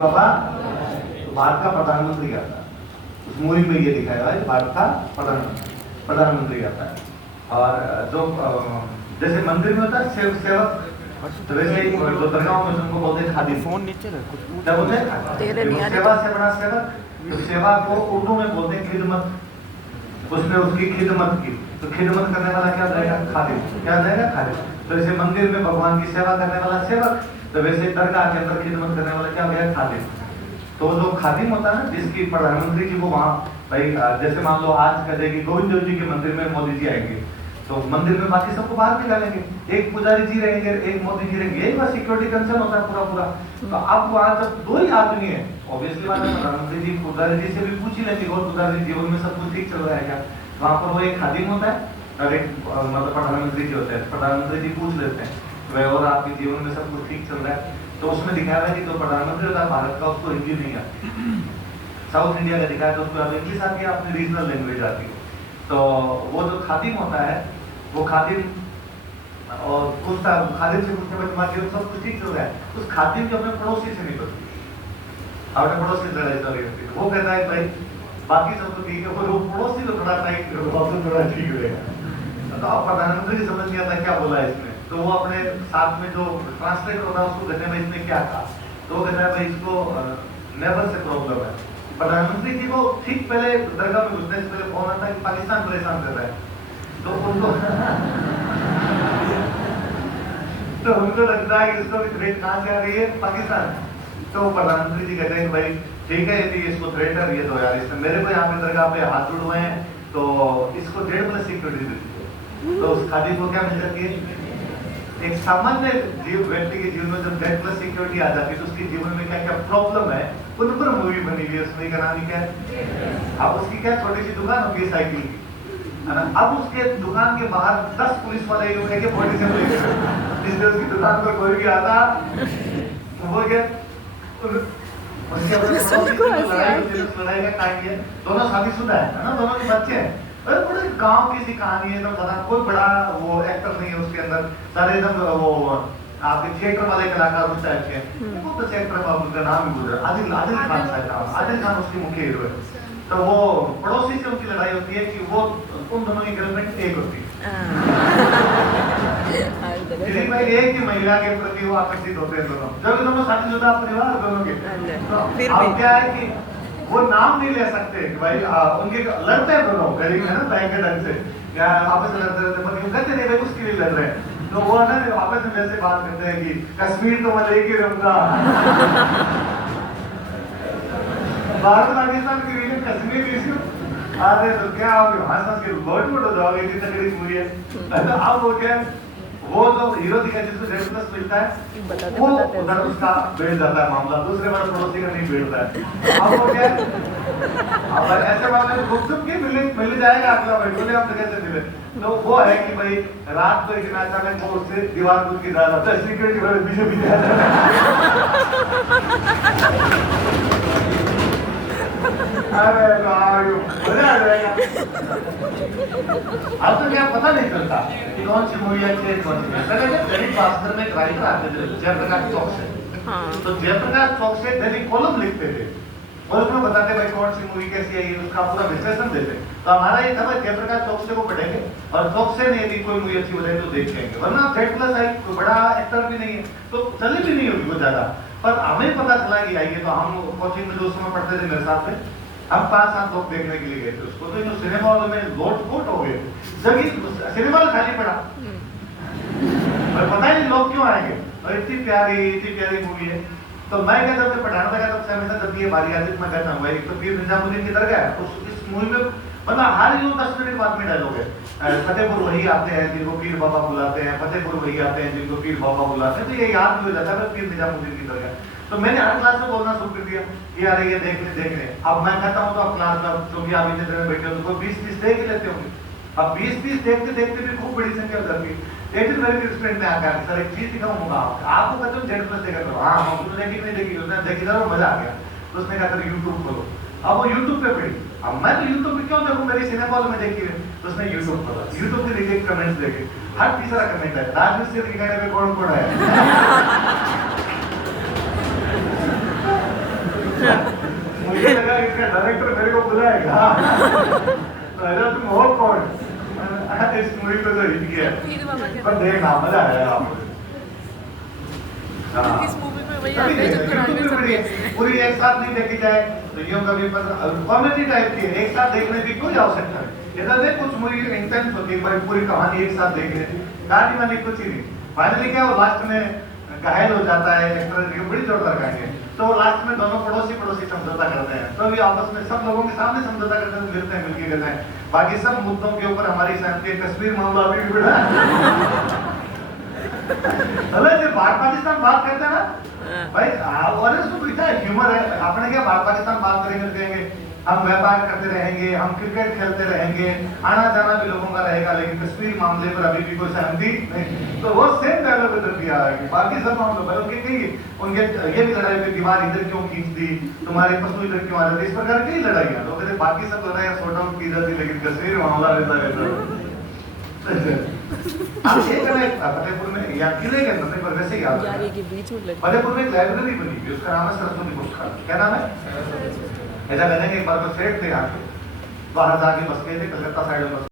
बाबा तो भारत का प्रधानमंत्री आता है। उस मूवी में ये दिखाया है भारत का प्रधानमंत्री आता है। और जो जैसे मंदिर में होता है सेवक, तो वैसे ही जो दरगाहों में उनको बोलते हैं खादिम। फोन नीचे रख कुछ क्या बोलते हैं? सेवा से बड़ा सेवक। तो सेवा को उर्दू में बोलते हैं खिदमत। उसने उसकी खिदमत की, तो खिदमत करने वाला क्या जाएगा? खादिम। क्या जाएगा? खादिम। तो जैसे मंदिर में भगवान की सेवा करने वाला सेवक, तो वैसे दरगाह के अंदर खिदमत करने वाला क्या हो गया? खादिम। तो जो खादिम होता है ना, जिसकी प्रधानमंत्री जी को वहाँ भाई जैसे मान लो आज कहे कि गोविंद देव जी के मंदिर में मोदी जी आएंगे, तो मंदिर में बाकी सबको बाहर निकालेंगे, एक पुजारी जी रहेंगे, एक मोदी जी रहेंगे, यही बस सिक्योरिटी कंसर्न होता है पूरा। तो अब वहाँ जब दो ही आदमी है, ऑब्वियसली बात है, प्रधानमंत्री जी पुजारी जी से भी पूछ ही लेंगे और पुजारी जीवन में सब कुछ ठीक चल रहा है क्या? वहाँ पर वो एक खादिम होता है और एक मतलब प्रधानमंत्री जी होते हैं। प्रधानमंत्री जी पूछ लेते हैं वह और आपके जीवन में सब कुछ ठीक चल रहा है? तो उसमें दिखाया है कि जो प्रधानमंत्री होता है भारत का, उसको हिंदी नहीं आती। साउथ इंडिया का दिखाया तो उसको इंग्लिश आती है, अपनी रीजनल लैंग्वेज आती है। तो वो जो खादिम होता है, वो खादिम और पूछता खादिम से पूछते तुम्हारे जीवन सब कुछ ठीक चल रहा है? उस खादिम जो अपने पड़ोसी से नहीं बचती, अपने पड़ोसी से लड़ाई चल रही होती है, वो कहता है भाई बाकी सब तो ठीक है, वो पड़ोसी तो थोड़ा टाइट करो, थोड़ा ठीक रहेगा। तो अब प्रधानमंत्री की समझ नहीं आता क्या बोला है इसमें, तो वो अपने साथ में जो ट्रांसलेटर होता है उसको कहते हैं भाई इसने क्या कहा, तो वो कहता है भाई इसको नेबर से प्रॉब्लम है। प्रधानमंत्री जी को ठीक पहले दरगाह में घुसने से पहले फोन आता है कि पाकिस्तान परेशान कर रहा है, तो उनको लगता है कि इसको भी थ्रेट कहाँ से आ रही है? पाकिस्तान। तो प्रधानमंत्री जी कहते हैं कि भाई ठीक है यदि इसको थ्रेट कर रही है तो यार इसने मेरे को यहाँ पे दरगाह पे हाथ जुड़े हुए हैं, तो इसको 1.5+ सिक्योरिटी देती है। तो उस खादिम को क्या मिल जाती है? एक सामान्य व्यक्ति के जीवन में जब 1.5+ सिक्योरिटी आ जाती है तो उसके जीवन में क्या क्या प्रॉब्लम है उन पर मूवी बनी हुई है। उसमें कहानी क्या है? अब उसकी क्या छोटी सी दुकान होगी साइकिल की, है ना? अब उसके दुकान के बाहर 10 पुलिस वाले के बॉडी से जिसने उसकी दुकान पर कोई भी आता वो क्या लड़ाई का टाइम है, दोनों शादीशुदा है ना, दोनों के बच्चे हैं। अरे बड़े गांव की सी कहानी है, एकदम पता कोई बड़ा वो एक्टर नहीं है उसके अंदर, सारे एकदम वो आपके थिएटर वाले कलाकार उस टाइप के। वो तो एक्टर का उनका नाम ही गुजरा, आदिल खान शायद नाम, आदिल खान उसकी मुख्य हीरो है। तो वो पड़ोसी से उनकी लड़ाई होती है कि वो उन दोनों की गर्लफ्रेंड एक होती है, भाई एक ही महिला के प्रति वो आकर्षित होते हैं दोनों, जबकि दोनों शादीशुदा परिवार दोनों के। तो अब क्या है कि वो नाम नहीं ले सकते कि भाई उनके लड़ते हैं दोनों गरीब है ना, बैंक के ढंग से या आपस में लड़ते रहते, पर कहते नहीं भाई उसके लिए लड़ रहे हैं। तो वो ना आपस में वैसे बात करते हैं कि कश्मीर तो मैं लेके रहूंगा, भारत पाकिस्तान की रीजन कश्मीर इश्यू। अरे तो क्या होगी हंस के बहुत हो जाओगे, इतनी तकलीफ हुई है। तो अब वो क्या वो जो हीरो दिखा जिसको 1.5+ मिलता है वो उधर उसका बैठ जाता है मामला, दूसरे बार पड़ोसी का नहीं बैठता है। अब वो क्या अब ऐसे मामले में गुपचुप के मिल जाएगा अगला भाई, बोले हम कैसे मिले? तो वो है कि भाई रात को एक अचानक वो उससे दीवार कूद के जा रहा था, सिक्योरिटी वाले पीछे अरे मजा आ जाएगा। अब तो क्या पता नहीं चलता कि कौन सी मूवी अच्छी है कौन सी नहीं। पहले दैनिक भास्कर में एक राइटर आते थे जयप्रकाश चौकसे, तो जयप्रकाश चौकसे दैनिक कॉलम लिखते थे और उसमें बताते भाई कौन सी मूवी कैसी है, उसका पूरा विश्लेषण देते। तो हमारा ये था भाई जयप्रकाश चौकसे को पढ़ेंगे और चौकसे ने यदि कोई मूवी अच्छी बताई तो देखेंगे, वरना 1.5+ आई कोई बड़ा एक्टर भी नहीं है तो चली भी नहीं होगी वो ज्यादा। पर हमें पता चला कि आइए, तो हम कोचिंग में जो समय पढ़ते थे मेरे साथ में, हम 5-7 लोग देखने के लिए गए थे उसको, तो इन सिनेमा हॉल में लोट हो गए, जगह सिनेमा हॉल खाली पड़ा और पता ही नहीं लोग क्यों आएंगे, और इतनी प्यारी मूवी है। तो मैं क्या जब से पढ़ाना लगा तब से हमेशा जब ये बारी आती मैं कहता हूँ भाई एक तो पीर निजामुद्दीन की दरगाह है, इस मूवी में मतलब हर यूं 10 मिनट बाद में डायलॉग है, फतेहपुर वही आते हैं जिनको पीर बाबा बुलाते हैं, फतेहपुर वही आते हैं जिनको पीर बाबा बुलाते हैं, तो ये याद भी हो जाता है पीर निजामुद्दीन की दरगाह। तो मैंने हर क्लास में बोलना शुरू कर दिया कि यार ये देख ले। अब मैं कहता हूँ तो अब क्लास में क्योंकि आप इतने देर में बैठे हो तो 20-30 देख ही लेते होंगे। अब 20-30 देखते भी खूब बड़ी संख्या हो जाती है। एक दिन मेरे स्टूडेंट ने आकर सर एक चीज दिखाऊंगा आपको, कहते हो 1.5+ देखा करो। हाँ उसने देखी नहीं देखी, उसने देखी जरा मजा आ गया, तो उसने कहा यूट्यूब खोलो। अब वो यूट्यूब पे पड़ी, अब मैं तो यूट्यूब पे क्यों देखूं, मेरी सिनेमा हॉल में देखी है, तो उसने यूट्यूब खोला, यूट्यूब पे देखे कमेंट्स देखे, हर तीसरा कमेंट है राजवीर सिंह के गाने में कौन है मुझे लगा इसका डायरेक्टर मेरे को बुलाएगा। तो तुम हो कौन? इस मूवी को तो हिट किया पर देखना मजा आया आपको। इस मूवी में वही आता है जो पुराने सब पूरी एक साथ नहीं देखी जाए तो यूं कभी कॉमेडी टाइप की एक साथ देखने की कोई आवश्यकता नहीं। इधर से कुछ मूवी इंटेंस होती है पूरी कहानी एक साथ देखने की कहानी वाली कुछ ही नहीं। फाइनली क्या वो लास्ट में घायल हो जाता है एक्टर बड़ी जोरदार कहानी है। तो लास्ट में दोनों पड़ोसी समझौता करते हैं तो भी आपस में सब लोगों के सामने समझौता करते हैं मिलते हैं मिलके करते हैं। बाकी सब मुद्दों के ऊपर हमारी सहमति कश्मीर मामला अभी भी बड़ा है। जो भारत पाकिस्तान बात करते हैं ना भाई और इसमें क्या ह्यूमर है। आपने क्या भारत पाकिस्तान बात करेंगे कहेंगे हम व्यापार करते रहेंगे हम क्रिकेट खेलते रहेंगे आना जाना भी लोगों का रहेगा लेकिन कश्मीर मामले पर अभी भी कोई सहमति नहीं। तो वो सेम डायलॉग इधर दिया है बाकी सब मामलों पर उनके कहीं उनके ये भी लड़ाई हुई दीवार इधर क्यों खींच दी तुम्हारे पशु इधर क्यों आ जाते इस प्रकार की लड़ाइयाँ तो कहते बाकी सब लड़ाइयाँ सॉर्ट आउट की जाती लेकिन कश्मीर मामला रहता आप ये फतेहपुर में या किले के अंदर पर वैसे याद फतेहपुर में एक लाइब्रेरी बनी हुई उसका नाम है सरस्वती पुस्तकालय। क्या नाम है? ऐसा कहते हैं कि एक बार को सेठ थे यहाँ पे बाहर जाके बस गए थे कलकत्ता साइड में बस